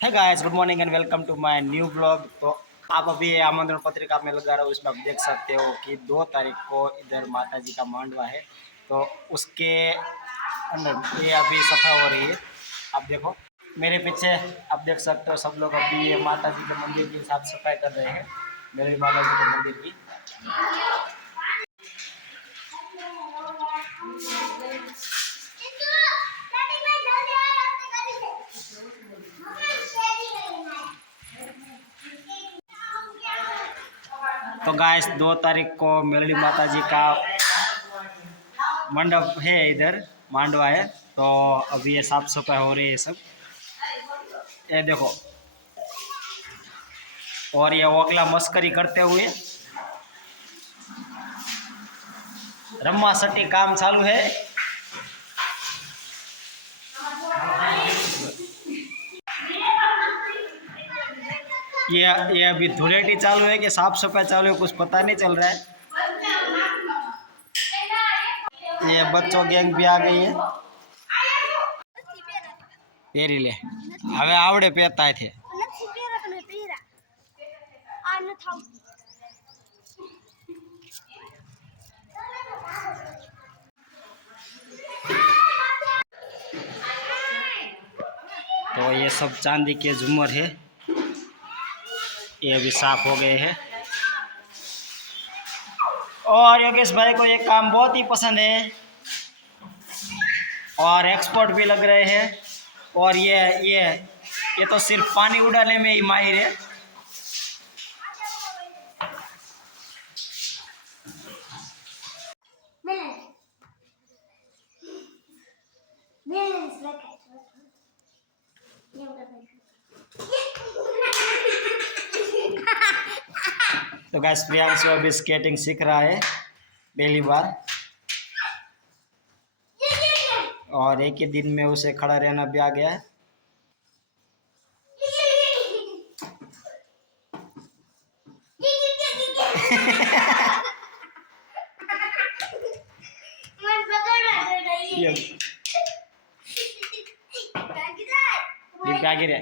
है guys, good morning and welcome to my new blog. तो आप अभी आमंत्रण पत्रिका में लगा रहा हूँ, उसमें आप देख सकते हो कि 2 तारीख को इधर माता जी का मांडवा है। तो उसके अंदर ये अभी सफाई हो रही है। आप देखो मेरे पीछे, आप देख सकते हो सब लोग अभी ये माता जी के मंदिर की साफ सफाई कर रहे हैं। मेरे माता जी के मंदिर की। तो गाइस 2 तारीख को मेलड़ी माता जी का मंडप है, इधर मांडवा है। तो अभी ये साफ सफाई हो रही है सब, ये देखो। और ये ओगला मस्करी करते हुए रम्मा सटी काम चालू है। ये अभी धुलेटी चालू है कि साफ सफाई चालू है, कुछ पता नहीं चल रहा है। ये बच्चों गैंग भी आ गई है। पेरी ले हवे आवड़े પહેરતા थे। तो ये सब चांदी के झूमर है, ये अभी साफ हो गए हैं। और योगेश भाई को ये काम बहुत ही पसंद है और एक्सपर्ट भी लग रहे हैं। और ये तो सिर्फ पानी उड़ाने में ही माहिर है। तो गाइस प्रियांशु अभी स्केटिंग सीख रहा है पहली बार, और एक ही दिन में उसे खड़ा रहना भी आ गया है। गिरे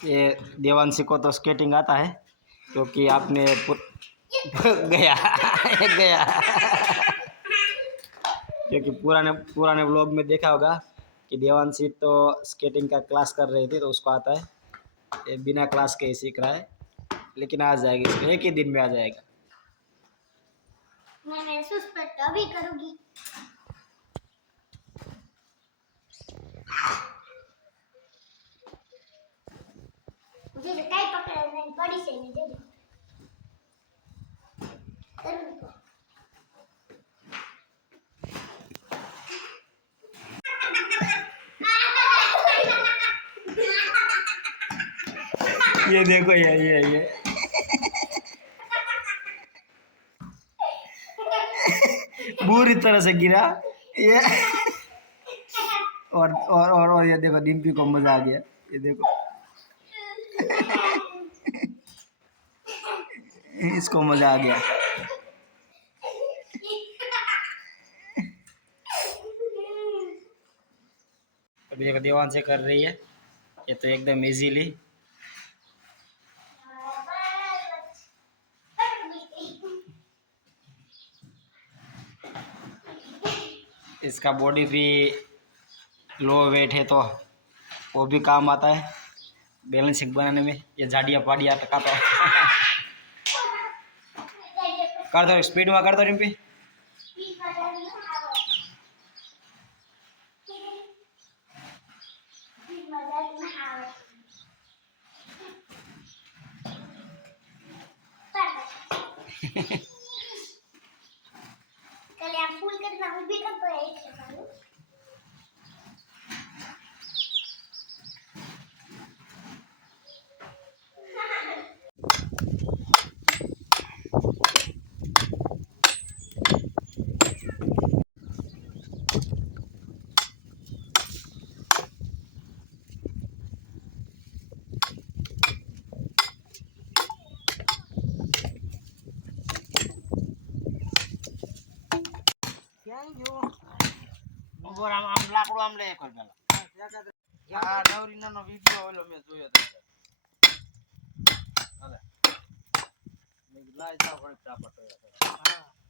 ये देवांशी को तो स्केटिंग आता है, क्योंकि आपने गया गया क्योंकि पुराने व्लॉग में देखा होगा कि देवांशी तो स्केटिंग का क्लास कर रहे थे, तो उसको आता है। ये बिना क्लास के ही सीख रहा है, लेकिन आ जाएगी, इसको एक ही दिन में आ जाएगा। मैं महसूस पर अभी करूंगी। मुझे कई पकड़ा नहीं बड़ी से नहीं दे। ये देखो, ये बुरी तरह से गिरा ये। और ये देखो, डिम्पी को मजा आ गया, ये देखो। इसको मजा आ गया। अभी देखो देवान से कर रही है, ये तो एकदम इजीली। इसका बॉडी भी लो वेट है, तो वो भी काम आता है बैलेंसिंग बनाने में। ये झाड़िया पाड़िया टकाता है। कर दो, स्पीड में कर दो रिम्पी। कल्याण फूल करना भी करता है एक से। બોર આમ આમ લાકડું આમ લે એક વાર પેલા આ નવરીનાનો વિડિયો ઓલો મેં જોયો તો હાલે મેં લાઈ જાવ ઘડી ચા પટોયા